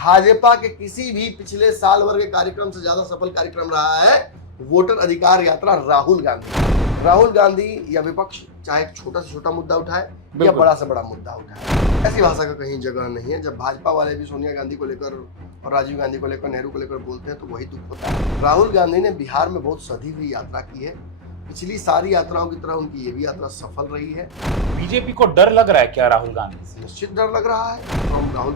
भाजपा के किसी भी पिछले साल भर के कार्यक्रम से ज्यादा सफल कार्यक्रम रहा है वोटर अधिकार यात्रा राहुल गांधी या विपक्ष चाहे छोटा से छोटा मुद्दा उठाए या बड़ा से बड़ा मुद्दा उठाए, ऐसी भाषा का कहीं जगह नहीं है। जब भाजपा वाले भी सोनिया गांधी को लेकर और राजीव गांधी को लेकर, नेहरू को लेकर बोलते हैं तो वही दुख होता है। राहुल गांधी ने बिहार में बहुत सधी हुई यात्रा की है। पिछली सारी यात्राओं की तरह उनकी ये भी यात्रा सफल रही है। बीजेपी को डर लग रहा है क्या राहुल गांधी से? निश्चित डर लग रहा है। तो राहुल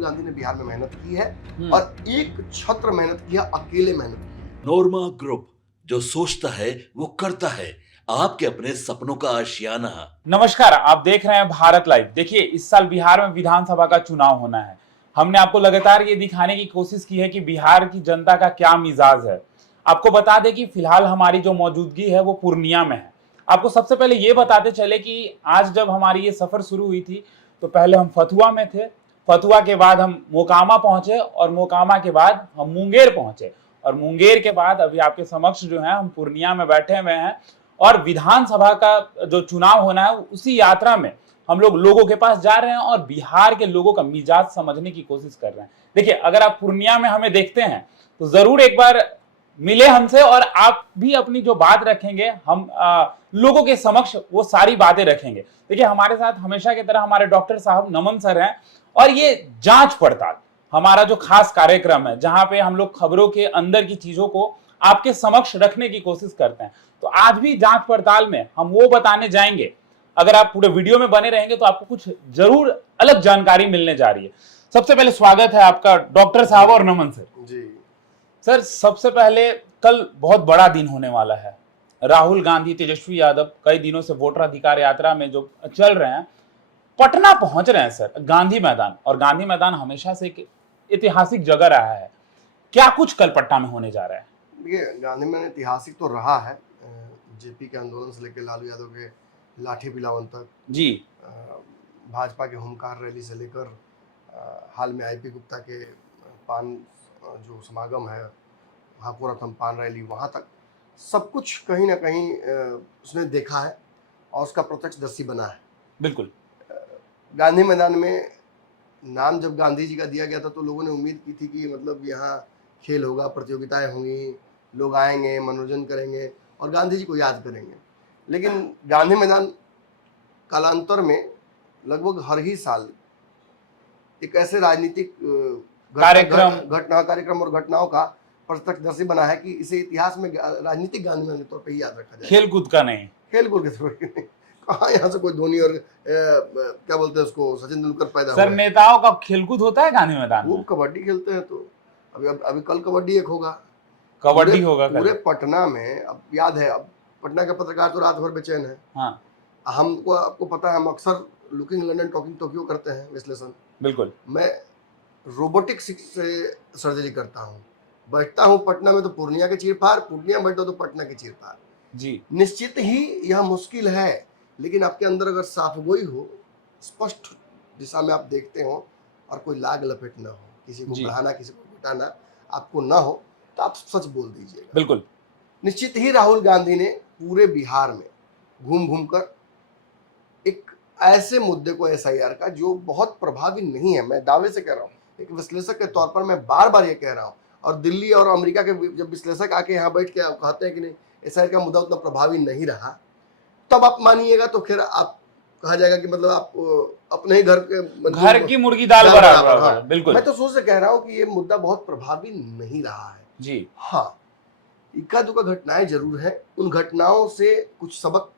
गांधी ने बिहार में मेहनत की है और एक छत्र मेहनत किया, अकेले मेहनत की। नोरमा ग्रुप, जो सोचता है वो करता है, आपके अपने सपनों का आशियाना। नमस्कार, आप देख रहे हैं भारत लाइव। देखिए, इस साल बिहार में विधानसभा का चुनाव होना है। हमने आपको लगातार ये दिखाने की कोशिश की है कि बिहार की जनता का क्या मिजाज है। आपको बता दें कि फिलहाल हमारी जो मौजूदगी है वो पूर्णिया में है। आपको सबसे पहले ये बताते चले कि आज जब हमारी ये सफर शुरू हुई थी तो पहले हम फतुआ में थे, फतुआ के बाद हम मोकामा पहुंचे और मोकामा के बाद हम मुंगेर पहुंचे और मुंगेर के बाद अभी आपके समक्ष जो है हम पूर्णिया में बैठे हुए हैं और विधानसभा का जो चुनाव होना है उसी यात्रा में हम लोग लोगों के पास जा रहे हैं और बिहार के लोगों का मिजाज समझने की कोशिश कर रहे हैं। देखिए, अगर आप पूर्णिया में हमें देखते हैं तो जरूर एक बार मिले हमसे और आप भी अपनी जो बात रखेंगे हम लोगों के समक्ष वो सारी बातें रखेंगे। देखिए, हमारे साथ हमेशा की तरह हमारे डॉक्टर साहब नमन सर हैं और ये जांच पड़ताल हमारा जो खास कार्यक्रम है जहां पे हम लोग खबरों के अंदर की चीजों को आपके समक्ष रखने की कोशिश करते हैं। तो आज भी जांच पड़ताल में हम वो बताने जाएंगे। अगर आप पूरे वीडियो में बने रहेंगे तो आपको कुछ जरूर अलग जानकारी मिलने जा रही है। सबसे पहले स्वागत है आपका डॉक्टर साहब और नमन सर जी। सर, सबसे पहले कल बहुत बड़ा दिन होने वाला है। राहुल गांधी, तेजस्वी यादव कई दिनों से वोटर अधिकार यात्रा में जो चल रहे हैं, पटना पहुंच रहे हैं सर, गांधी मैदान। और गांधी मैदान हमेशा से एक ऐतिहासिक जगह रहा है। क्या कुछ कल पटना में होने जा रहा है? देखिए, गांधी मैदान ऐतिहासिक तो रहा है, जेपी के आंदोलन से लेकर लालू यादव के लाठी पिलावन तक जी, भाजपा के होमकार रैली से लेकर हाल में आईपी गुप्ता के पान जो समागम है, हाकोरथम पान रैली, वहाँ तक सब कुछ कहीं ना कहीं उसने देखा है और उसका प्रत्यक्षदर्शी बना है। बिल्कुल। गांधी मैदान में नाम जब गांधी जी का दिया गया था तो लोगों ने उम्मीद की थी कि मतलब यहाँ खेल होगा, प्रतियोगिताएं होंगी, लोग आएंगे, मनोरंजन करेंगे और गांधी जी को याद करेंगे। लेकिन गांधी मैदान कालांतर में लगभग हर ही साल एक ऐसे राजनीतिक कार्यक्रम और घटनाओं का प्रत्यक्षदर्शी बना है कि इसे इतिहास में राजनीतिक गांधी मैदान के तौर पर ही याद रखा जाए। खेलकूद का नहीं, खेलकूद के तौर पर कहाँ यहाँ से कोई धोनी और क्या बोलते हैं उसको, सचिन तेंदुलकर पैदा सर। नेताओं का खेलकूद होता है गांधी मैदान वो में? कबड्डी खेलते हैं। तो अभी कल कबड्डी एक होगा, कबड्डी होगा पूरे पटना में। अब याद है, अब पटना के पत्रकार तो रात भर बेचैन है। हाँ, हमको आपको पता है, हम अक्सर लुकिंग लंदन टॉकिंग टोक्यो करते हैं विश्लेषण। बिल्कुल। मैं रोबोटिक्स से सर्जरी करता हूँ, बैठता हूँ पटना में तो पूर्णिया के चीरफाड़, पूर्णिया बैठता तो पटना के चीरफाड़ जी। निश्चित ही यह मुश्किल है, लेकिन आपके अंदर अगर साफगोई हो, स्पष्ट दिशा में आप देखते हो और कोई लाग लपेट ना हो, किसी को बढ़ाना, किसी को घटाना आपको ना हो, तो आप सच बोल दीजिएगा। बिल्कुल। निश्चित ही राहुल गांधी ने पूरे बिहार में घूम घूम कर एक ऐसे मुद्दे को, एसआईआर का, जो बहुत प्रभावी नहीं है, मैं दावे से कह रहा हूँ, एक विश्लेषक के तौर पर मैं बार बार ये कह रहा हूँ, और दिल्ली और अमेरिका के जब विश्लेषक आके यहाँ बैठ के कहते हैं कि नहीं एसआईआर का मुद्दा उतना प्रभावी नहीं रहा, तब आप मानिएगा तो फिर आप कहा जाएगा कि मतलब आप अपने ही घर की मुर्गी दाल बराबर। हाँ, बिल्कुल। मैं तो सोच से कह रहा हूँ कि ये मुद्दा बहुत प्रभावी नहीं रहा है जी। हाँ, इक्का दुक्का घटनाएं जरूर है, उन घटनाओं से कुछ सबक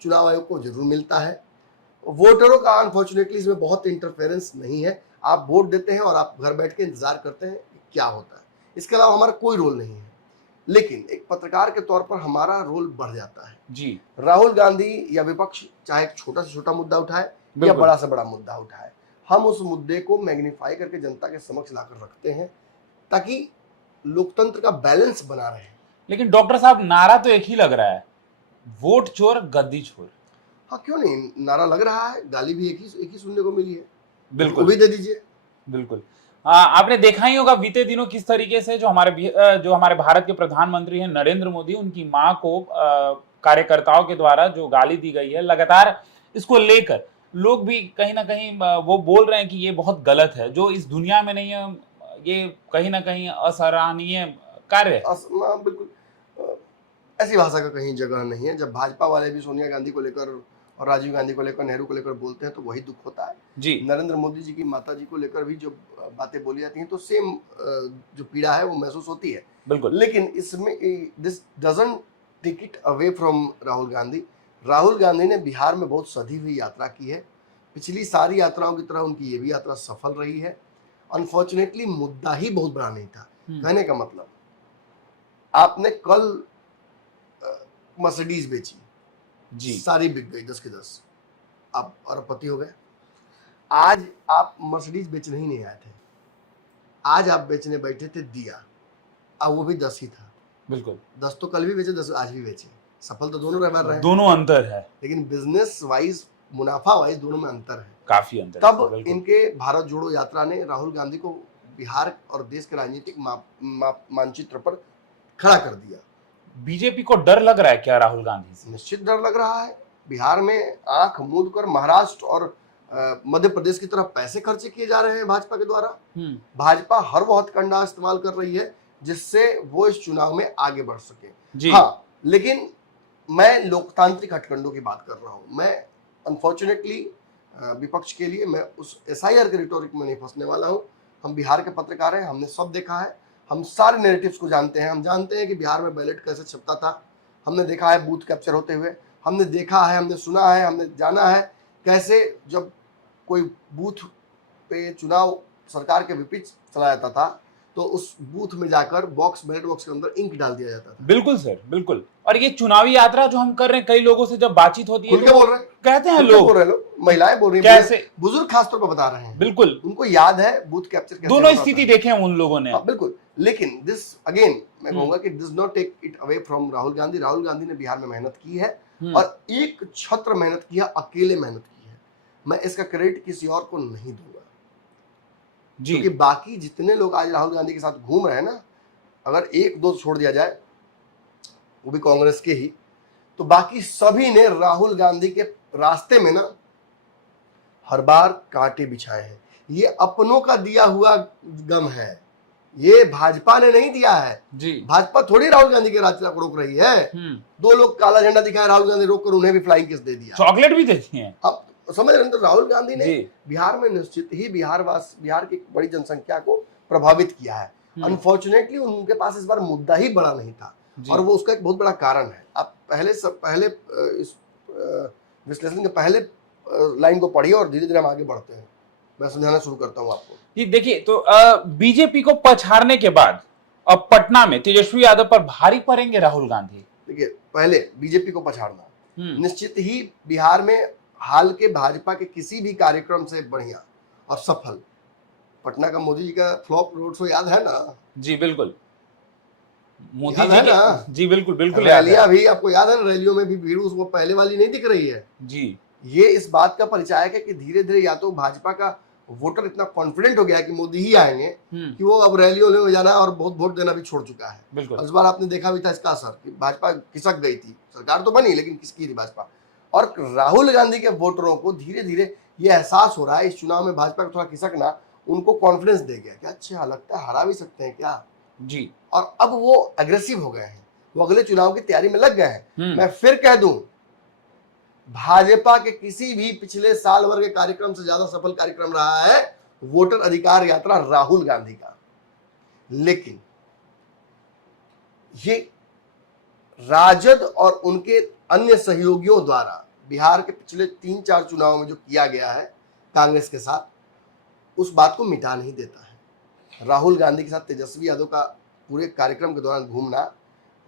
चुनाव आयोग को जरूर मिलता है। वोटरों का अनफॉर्चुनेटली इसमें बहुत इंटरफेरेंस नहीं है। आप वोट देते हैं और आप घर बैठ के इंतजार करते हैं कि क्या होता है, इसके अलावा हमारा कोई रोल नहीं है। लेकिन एक पत्रकार के तौर पर हमारा रोल बढ़ जाता है जी। राहुल गांधी या विपक्ष चाहे छोटा से छोटा मुद्दा उठाए या बड़ा से बड़ा मुद्दा उठाए, हम उस मुद्दे को मैग्नीफाई करके जनता के समक्ष लाकर रखते हैं ताकि लोकतंत्र का बैलेंस बना रहे। लेकिन डॉक्टर साहब, नारा तो एक ही लग रहा है, वोट चोर गद्दी छोर। हाँ, क्यों नहीं, नारा लग रहा है, गाली भी एक ही सुनने को मिली है। बिल्कुल, वो भी दे दीजिए। बिल्कुल। आपने देखा ही होगा बीते दिनों किस तरीके से जो हमारे भारत के प्रधानमंत्री हैं नरेंद्र मोदी, उनकी मां को कार्यकर्ताओं के द्वारा जो गाली दी गई है, लगातार इसको लेकर लोग भी कहीं ना कहीं वो बोल रहे हैं कि ये बहुत गलत है। जो इस दुनिया में नहीं है ये कहीं ना कहीं असराहनीय कार्य है। बिल्कुल ऐसी भाषा का कहीं जगह नहीं है। जब भाजपा वाले भी सोनिया गांधी को लेकर और राजीव गांधी को लेकर, नेहरू को लेकर बोलते हैं तो वही दुख होता है। जी नरेंद्र मोदी जी की माता जी को लेकर भी जो बातें बोली जाती हैं तो सेम जो पीड़ा है वो महसूस होती है। बिल्कुल। लेकिन इसमें this doesn't take it away from Rahul Gandhi. Rahul Gandhi ने बिहार में बहुत सधी हुई यात्रा की है। पिछली सारी यात्राओं की तरह उनकी ये भी यात्रा सफल रही है। अनफॉर्चुनेटली मुद्दा ही बहुत बड़ा नहीं था। कहने का मतलब, आपने कल मर्सिडीज बेची जी, सारी बिक गई 10 के 10, आप अरबपति हो गए। आज आप मर्सिडीज बेचने ही नहीं आए थे, आज आप बेचने बैठे थे दिया, अब वो भी 10 ही था। बिल्कुल। 10 तो कल भी बेचे, 10 आज भी बेचे। सफल तो दोनों रह रहे हैं, दोनों अंतर है, लेकिन बिजनेस वाइज, मुनाफा वाइज दोनों में अंतर है, काफी अंतर है। तब बिल्कुल। इनके भारत जोड़ो यात्रा ने राहुल गांधी को बिहार और देश के राजनीतिक मानचित्र पर खड़ा कर दिया। बीजेपी को डर लग रहा है क्या राहुल गांधी से? निश्चित डर लग रहा है। बिहार में आंख मूंद कर महाराष्ट्र और मध्य प्रदेश की तरफ पैसे खर्चे किए जा रहे हैं भाजपा के द्वारा। भाजपा हर वो हथकंडा इस्तेमाल कर रही है जिससे वो इस चुनाव में आगे बढ़ सके जी। हाँ, लेकिन मैं लोकतांत्रिक हथकंडों की बात कर रहा हूं। मैं अनफॉर्चुनेटली विपक्ष के लिए मैं उस SIR के रिटोरिक में नहीं फंसने वाला हूं। हम बिहार के पत्रकार हैं, हमने सब देखा है, हम सारे नैरेटिव्स को जानते हैं। हम जानते हैं कि बिहार में बैलेट कैसे छपता था, हमने देखा है बूथ कैप्चर होते हुए, हमने देखा है, हमने सुना है, हमने जाना है कैसे जब कोई बूथ पे चुनाव सरकार के विपरीत चला जाता था तो उस बूथ में जाकर बैलेट बॉक्स के अंदर इंक डाल दिया जाता था। बिल्कुल सर, बिल्कुल। और ये चुनावी यात्रा जो हम कर रहे हैं, कई लोगों से जब बातचीत होती है खुल के बोल रहे हैं, कहते हैं खुल के लोग, बोल रहे हैं लोग, महिलाएं बोल रही हैं, कैसे बुजुर्ग खासतौर पर बता रहे हैं, बिल्कुल उनको याद है बूथ कैप्चर कैसे दोनों होता स्थिति था। देखे हैं उन लोगों ने। हाँ, बिल्कुल। लेकिन दिस अगेन मैं कहूंगा कि this not take it away from Rahul Gandhi. Rahul Gandhi ने बिहार में मेहनत की है और एक छत्र मेहनत की है, अकेले मेहनत की है। मैं इसका क्रेडिट किसी और को नहीं दूंगा जी। क्योंकि बाकी जितने लोग आज राहुल गांधी के साथ घूम रहे हैं ना, अगर एक दो छोड़ दिया जाए वो भी कांग्रेस के ही, तो बाकी सभी ने राहुल गांधी के रास्ते में ना हर बार कांटे बिछाए हैं। ये अपनों का दिया हुआ गम है, ये भाजपा ने नहीं दिया है जी। भाजपा थोड़ी राहुल गांधी के यात्रा को रोक रही है। 2 लोग काला झंडा दिखाए, राहुल गांधी रोक कर उन्हें भी फ्लाइंग किस दे दिया, चॉकलेट भी देती हैं। अब समझ रहे हैं। तो राहुल गांधी ने जी। बिहार में निश्चित ही बिहार की बड़ी जनसंख्या को प्रभावित किया है। अनफॉर्चुनेटली उनके पास इस बार मुद्दा ही बड़ा नहीं था और वो उसका एक बहुत बड़ा कारण है। आप पहले इस विश्लेषण के पहले लाइन को पढ़िए और धीरे धीरे हम आगे बढ़ते हैं। मैं समझाना शुरू करता हूं आपको। ये देखिए, तो बीजेपी को पछाड़ने के बाद अब पटना में तेजस्वी यादव पर भारी पड़ेंगे राहुल गांधी। देखिए, पहले बीजेपी को पछाड़ना निश्चित ही बिहार में हाल के भाजपा के किसी भी कार्यक्रम से बढ़िया और सफल। पटना का मोदी जी का फ्लॉप रोड शो याद है ना? जी बिल्कुल, मोदी याद जी है की ना? जी बिल्कुल बिल्कुल याद है। रैलियां भी आपको याद है ना? रैलियों में भी भीड़ उसको पहले वाली नहीं दिख रही है। जी, ये इस बात का परिचायक है कि धीरे धीरे या तो भाजपा का वोटर इतना कॉन्फिडेंट हो गया कि मोदी ही आएंगे कि वो अब रैलियों में जाना और बहुत वोट देना भी छोड़ चुका है। बिल्कुल। इस बार आपने देखा भी था इसका असर कि भाजपा खिसक गई थी, सरकार तो बनी लेकिन किसकी थी भाजपा। और राहुल गांधी के वोटरों को धीरे धीरे ये एहसास हो रहा है इस चुनाव में भाजपा का थोड़ा खिसकना उनको कॉन्फिडेंस दे गया कि अच्छा लगता है हरा भी सकते हैं क्या जी। और अब वो अग्रेसिव हो गए हैं, वो अगले चुनाव की तैयारी में लग गए हैं। मैं फिर कह दूं, भाजपा के किसी भी पिछले साल भर के कार्यक्रम से ज्यादा सफल कार्यक्रम रहा है वोटर अधिकार यात्रा राहुल गांधी का। लेकिन ये राजद और उनके अन्य सहयोगियों द्वारा बिहार के पिछले 3-4 चुनावों में जो किया गया है कांग्रेस के साथ, उस बात को मिटा नहीं देता है। राहुल गांधी के साथ तेजस्वी यादव का पूरे कार्यक्रम के दौरान घूमना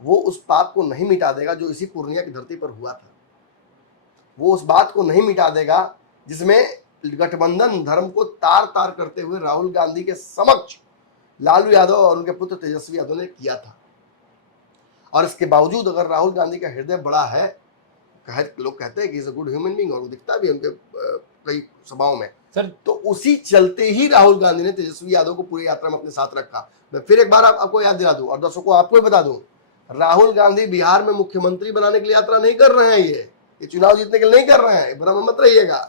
वो उस पाप को नहीं मिटा देगा जो इसी पूर्णिया की धरती पर हुआ था। वो उस बात को नहीं मिटा देगा जिसमें गठबंधन धर्म को तार तार करते हुए राहुल गांधी के समक्ष लालू यादव और उनके पुत्र तेजस्वी यादव ने किया था। और इसके बावजूद अगर राहुल गांधी का हृदय बड़ा है, लोग कहते हैं कि is a good human being और वो दिखता भी उनके कई सभाओं में सर, तो उसी चलते ही राहुल गांधी ने तेजस्वी यादव को पूरी यात्रा में अपने साथ रखा। मैं फिर एक बार आपको याद दिला दूं और दर्शकों को आपको भी बता दूं, राहुल गांधी बिहार में मुख्यमंत्री बनाने के लिए यात्रा नहीं कर रहे हैं। ये चुनाव जीतने के लिए नहीं कर रहे हैं, भ्रम मत रहिएगा।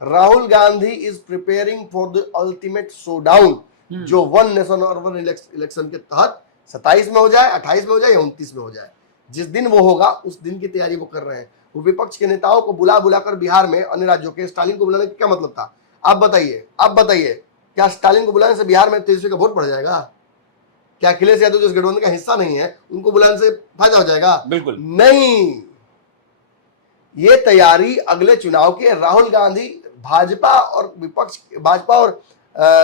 Rahul Gandhi is preparing for the ultimate showdown जो वन नेशन और वन इलेक्शन के तहत 27 में हो जाए, 28 में हो जाए या 29 में हो जाए, जिस दिन वो होगा उस दिन की तैयारी वो कर रहे हैं। वो विपक्ष के नेताओं को बुलाकर बिहार में अन्य राज्यों के स्टालिन को बुलाने का क्या मतलब था? आप बताइए क्या स्टालिन को बुलाने से बिहार में तेजस्वी का वोट बढ़ जाएगा? क्या अखिलेश यादव जो इस गठबंधन का हिस्सा नहीं है उनको बुलाने से फायदा हो जाएगा? बिल्कुल नहीं। ये तैयारी अगले चुनाव के राहुल गांधी भाजपा और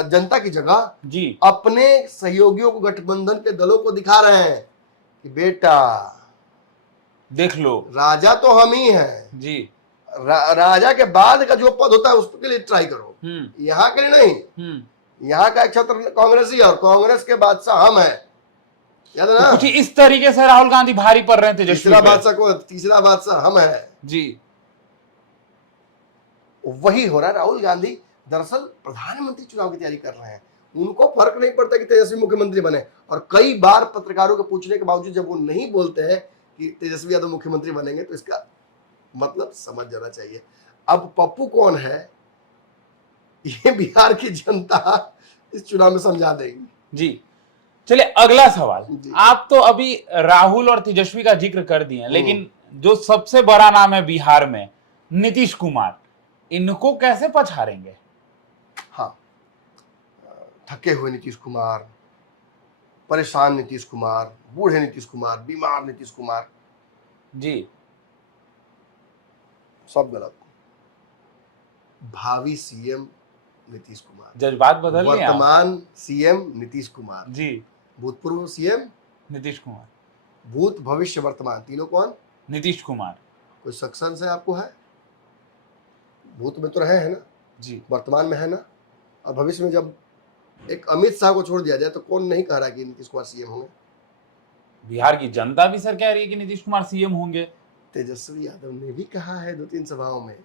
जनता की जगह जी अपने सहयोगियों को, गठबंधन के दलों को दिखा रहे हैं कि बेटा देख लो, राजा तो हम ही हैं जी राजा के बाद का जो पद होता है उसके लिए ट्राई करो, यहाँ के लिए नहीं। यहाँ का एक छत्र कांग्रेसी और कांग्रेस के बादशाह हम हैं, याद है ना? तो कुछ इस तरीके से राहुल गांधी भारी पड़ रहे थे। तीसरा बादशाह हम हैं जी। वही हो रहा है। राहुल गांधी दरअसल प्रधानमंत्री चुनाव की तैयारी कर रहे हैं। उनको फर्क नहीं पड़ता कि तेजस्वी मुख्यमंत्री बने, और कई बार पत्रकारों के पूछने के बावजूद जब वो नहीं बोलते हैं कि तेजस्वी यादव मुख्यमंत्री बनेंगे, तो इसका मतलब समझ जाना चाहिए। अब पप्पू कौन है ये बिहार की जनता इस चुनाव में समझा देगी। जी चलिए अगला सवाल। आप तो अभी राहुल और तेजस्वी का जिक्र कर दिए, लेकिन जो सबसे बड़ा नाम है बिहार में, नीतीश कुमार, इनको कैसे पछाड़ेंगे? हाँ, थके हुए नीतीश कुमार, परेशान नीतीश कुमार, बूढ़े नीतीश कुमार, बीमार नीतीश कुमार, जी सब गलत। भावी सीएम नीतीश कुमार, जज्बात बदल गए। वर्तमान सीएम नीतीश कुमार, जी भूतपूर्व सीएम नीतीश कुमार, भूत भविष्य वर्तमान, तीनों कौन? नीतीश कुमार। कोई सक्सेस है आपको? है भूत में तो रहे हैं ना जी, वर्तमान में है ना, और भविष्य में जब एक अमित शाह को छोड़ दिया जाए तो कौन नहीं कह रहा कि नीतीश कुमार सीएम होंगे? बिहार की जनता भी सर कह रही है कि नीतीश कुमार सीएम होंगे। तेजस्वी यादव ने भी कहा है 2-3 सभाओं में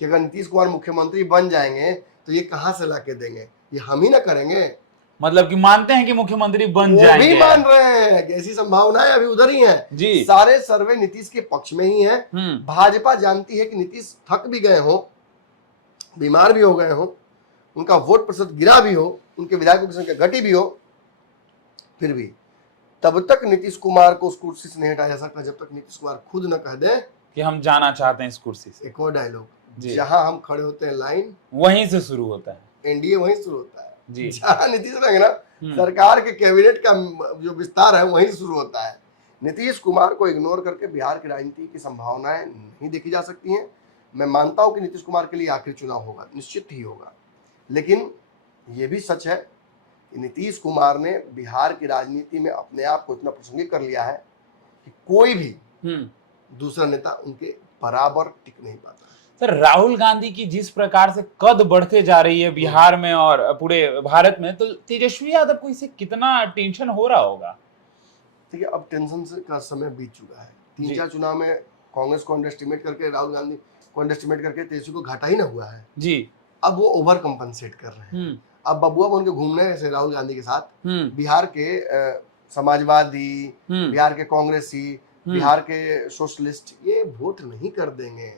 कि अगर नीतीश कुमार मुख्यमंत्री बन जाएंगे तो ये कहां से लाके देंगे, ये हम ही ना करेंगे। मतलब कि मानते हैं कि मुख्यमंत्री बन वो जाएंगे। भी मान रहे हैं कि ऐसी संभावनाएं अभी उधर ही हैं। जी। सारे सर्वे नीतीश के पक्ष में ही है। भाजपा जानती है कि नीतीश थक भी गए हो, बीमार भी हो गए हो, उनका वोट प्रतिशत गिरा भी हो, उनके विधायकों की संख्या घटी भी हो, फिर भी तब तक नीतीश कुमार को उस कुर्सी से नहीं हटाया जा सकता जब तक नीतीश कुमार खुद न कह दे कि हम जाना चाहते हैं इस कुर्सी से। एक और डायलॉग, जहां हम खड़े होते हैं लाइन वहीं से शुरू होता है, एनडीए वहीं शुरू होता है। जी। जहां नीतीश रहेंगे ना, सरकार के कैबिनेट का जो विस्तार है वहीं से शुरू होता है। नीतीश कुमार को इग्नोर करके बिहार की राजनीति की संभावनाएं नहीं देखी जा सकती हैं। मैं मानता हूं कि नीतीश कुमार के लिए आखिरी चुनाव होगा, निश्चित ही होगा, लेकिन यह भी सच है कि नीतीश कुमार ने बिहार की राजनीति में अपने आप को इतना प्रासंगिक कर लिया है कि कोई भी दूसरा नेता उनके बराबर टिक नहीं पाता। सर राहुल गांधी की जिस प्रकार से कद बढ़ते जा रही है बिहार में और पूरे भारत में, तो तेजस्वी यादव को इसे कितना टेंशन हो रहा होगा? ठीक है, अब टेंशन का समय बीत चुका है। 3-4 चुनाव में कांग्रेस को अंडर एस्टिमेट करके, राहुल गांधी को अंडर एस्टिमेट करके तेजस्वी को घाटा ही ना हुआ है जी। अब वो ओवर कंपनसेट कर रहे हैं। अब बबुआ बन के घूमने से राहुल गांधी के साथ बिहार के समाजवादी, बिहार के कांग्रेसी, बिहार के सोशलिस्ट ये वोट नहीं कर देंगे।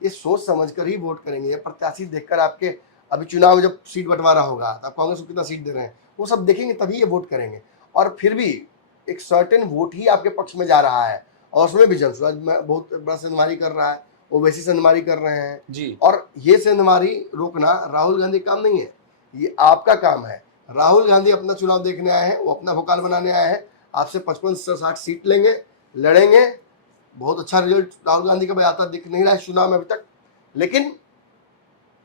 ये सोच समझकर ही वोट करेंगे। ये प्रत्याशी देखकर, आपके अभी चुनाव में जब सीट बंटवारा होगा तो आप कांग्रेस को कितना सीट दे रहे हैं वो सब देखेंगे, तभी ये वोट करेंगे। और फिर भी एक सर्टेन वोट ही आपके पक्ष में जा रहा है, और उसमें भी जनसुराज बहुत बड़ा सेंधमारी कर रहा है, ओवैसी सेंधमारी कर रहे हैं जी। और ये सेंधमारी रोकना राहुल गांधी का काम नहीं है, ये आपका काम है। राहुल गांधी अपना चुनाव देखने आए हैं, वो अपना भोकाल बनाने आए हैं। आपसे 55-60 सीट लेंगे, लड़ेंगे। बहुत अच्छा रिजल्ट राहुल गांधी का आता दिख नहीं रहा है चुनाव में अभी तक, लेकिन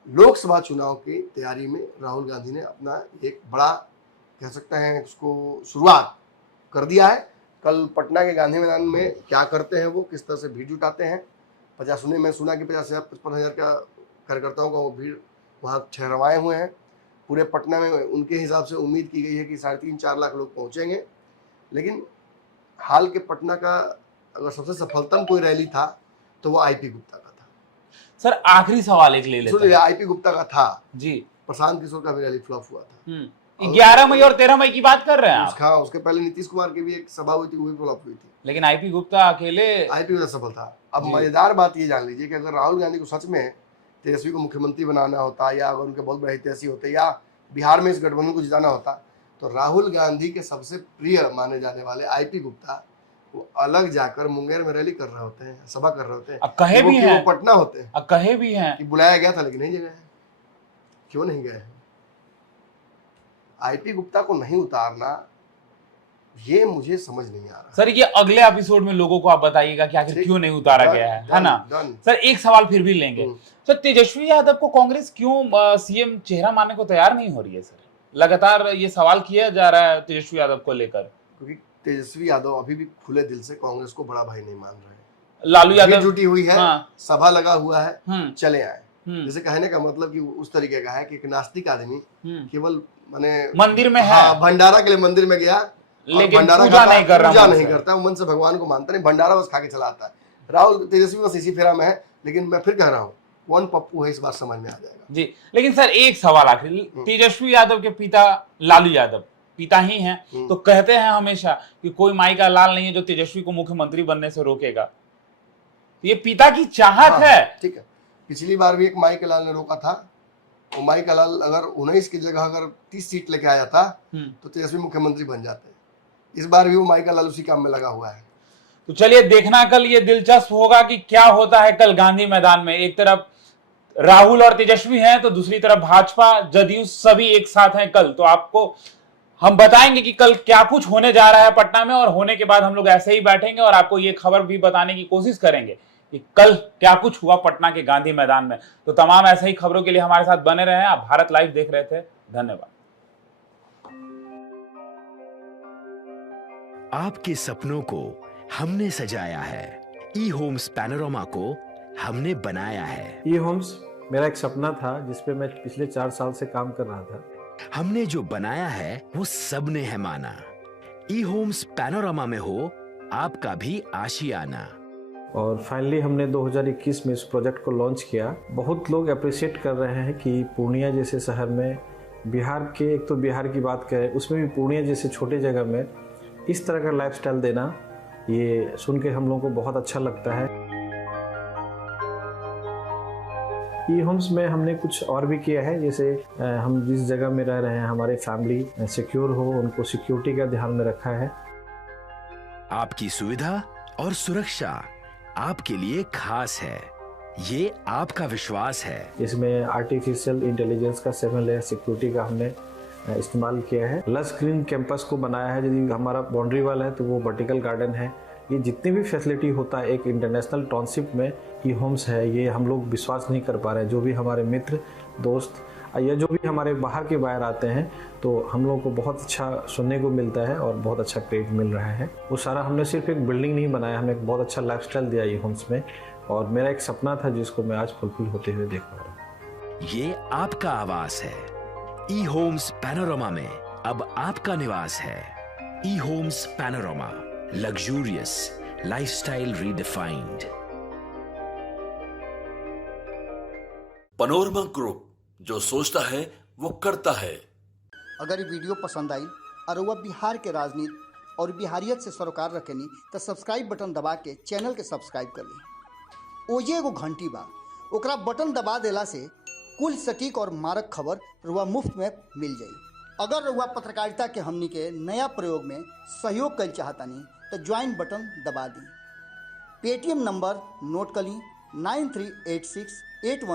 लोकसभा चुनाव की तैयारी में राहुल गांधी ने अपना एक बड़ा, कह सकते हैं उसको, शुरुआत कर दिया है। कल पटना के गांधी मैदान में क्या करते हैं वो, किस तरह से भीड़ जुटाते हैं। मैं सुना कि 50,000-55,000 का कार्यकर्ताओं का वो भीड़ वहाँ ठहरवाए हुए हैं पूरे पटना में। उनके हिसाब से उम्मीद की गई है कि 3.5-4 लाख लोग पहुँचेंगे। लेकिन हाल के पटना का अगर सबसे सफलतम कोई रैली था तो वो आईपी गुप्ता का था। सर आखिरी सवाल एक ले लेते हैं। आईपी गुप्ता का था जी। प्रशांत किशोर का भी रैली फ्लॉप हुआ था। 11 मई और 13 मई की बात कर रहे हैं आप? हाँ, उसके पहले नीतीश कुमार की भी एक सभा हुई थी, वो भी फ्लॉप हुई थी, लेकिन आईपी गुप्ता अकेले आईपी गुप्ता सफल था। अब मजेदार बात ये जान लीजिए कि अगर राहुल गांधी को सच में तेजस्वी को मुख्यमंत्री बनाना होता, या अगर उनके बहुत बड़े हितैषी होते, या बिहार में इस गठबंधन को जिताना होता तो राहुल गांधी के सबसे प्रिय माने जाने वाले आईपी गुप्ता वो अलग जाकर मुंगेर में रैली कर रहे होते हैं, सभा कर रहे होते हैं। अब कहे भी वो हैं, पटना होते हैं, अब कहे भी हैं कि बुलाया गया था लेकिन नहीं गए। क्यों नहीं गए? आईपी गुप्ता को नहीं उतारना, ये मुझे समझ नहीं आ रहा। सर ये अगले एपिसोड में लोगों को आप बताइएगा कि आखिर क्यों नहीं उतारा गया है ना। सर एक सवाल फिर भी लेंगे, सर तेजस्वी यादव को कांग्रेस क्यों सीएम चेहरा मानने को तैयार नहीं हो रही है? सर लगातार ये सवाल किया जा रहा है तेजस्वी यादव को लेकर, क्योंकि तेजस्वी यादव अभी भी खुले दिल से कांग्रेस को बड़ा भाई नहीं मान रहे। लालू यादव जुटी हुई है, हाँ। सभा लगा हुआ है, चले आए। जैसे कहने का मतलब कि उस तरीके का है कि एक नास्तिक आदमी केवल माने मंदिर में है, हाँ, भंडारा के लिए मंदिर में गया लेकिन भंडारा पूजा नहीं कर रहा, पूजा नहीं करता, वो मन से भगवान को मानता नहीं, भंडारा बस खा के चला आता है। राहुल तेजस्वी बस इसी फेरा में है, लेकिन मैं फिर कह रहा हूँ कौन पप्पू है इस बार समझ में आ जाएगा जी। लेकिन सर एक सवाल आखिर, तेजस्वी यादव के पिता लालू यादव पिता ही हैं, तो कहते हैं हमेशा कि कोई माई का लाल नहीं है जो तेजस्वी को मुख्यमंत्री बनने से रोकेगा। ये पिता की चाहत है। ठीक है, पिछली बार भी एक माई के लाल ने रोका था। वो माई का लाल अगर 19 की जगह अगर 30 सीट लेके आया था तो तेजस्वी मुख्यमंत्री बन जाते। इस बार भी वो माई का लाल उसी काम में लगा हुआ है। तो चलिए देखना कल ये दिलचस्प होगा कि क्या होता है कल गांधी मैदान में। एक तरफ राहुल और तेजस्वी हैं तो दूसरी तरफ भाजपा जदयू सभी एक साथ हैं कल। तो आपको हम बताएंगे कि कल क्या कुछ होने जा रहा है पटना में, और होने के बाद हम लोग ऐसे ही बैठेंगे और आपको ये खबर भी बताने की कोशिश करेंगे कि कल क्या कुछ हुआ पटना के गांधी मैदान में। तो तमाम ऐसे ही खबरों के लिए हमारे साथ बने रहे। आप भारत लाइव देख रहे थे, धन्यवाद। आपके सपनों को हमने सजाया है, ई होम्स पैनोरमा को हमने बनाया है। ई होम्स मेरा एक सपना था जिस पे मैं पिछले 4 साल से काम कर रहा था। हमने जो बनाया है वो सबने है माना। ई होम्स पैनोरमा में हो आपका भी आशियाना। और फाइनली हमने 2021 में इस प्रोजेक्ट को लॉन्च किया। बहुत लोग अप्रिशिएट कर रहे हैं कि पूर्णिया जैसे शहर में, बिहार के, एक तो बिहार की बात करें उसमें भी पूर्णिया जैसे छोटे जगह में इस तरह का लाइफस्टाइल देना, ये सुन के हम लोगों को बहुत अच्छा लगता है। ई होम्स में हमने कुछ और भी किया है, जैसे हम जिस जगह में रह रहे हैं हमारे फैमिली सिक्योर हो, उनको सिक्योरिटी का ध्यान में रखा है। आपकी सुविधा और सुरक्षा आपके लिए खास है, ये आपका विश्वास है। इसमें आर्टिफिशियल इंटेलिजेंस का 7 लेयर सिक्योरिटी का हमने इस्तेमाल किया है। लस ग्रीन कैंपस को बनाया है। यदि हमारा बाउंड्री वाल है तो वो वर्टिकल गार्डन है। ये जितनी भी फैसिलिटी होता है एक इंटरनेशनल टाउनशिप में ई होम्स है, ये हम लोग विश्वास नहीं कर पा रहे हैं। जो भी हमारे मित्र दोस्त या जो भी हमारे बाहर के बाहर आते हैं तो हम लोगों को बहुत अच्छा सुनने को मिलता है और बहुत अच्छा क्रेडिट मिल रहा है। वो सारा हमने सिर्फ एक बिल्डिंग नहीं बनाया, हमने एक बहुत अच्छा लाइफस्टाइल दिया ई होम्स में, और मेरा एक सपना था जिसको मैं आज फुलफिल होते हुए देख पा रहा हूँ। ये आपका आवास है। ई होम्स पैनोरमा में अब आपका निवास है। E Homes Panorama, luxurious lifestyle redefined. Panorama Group, जो सोचता है वो करता है। अगर ये वीडियो पसंद आई और वह बिहार के राजनीति और बिहारियत से सरोकार रखेनी तो सब्सक्राइब बटन दबा के चैनल के सब्सक्राइब कर ली। ओजे एगो घंटी बा, ओकरा बटन दबा देला से कुल सटीक और मारक खबर रुआ मुफ्त में मिल जाई। अगर रुआ पत्रकारिता के हमनी के नया प्रयोग में सहयोग कर चाहतानी तो ज्वाइन बटन दबा दी। पेटीएम नंबर नोट कर ली 938681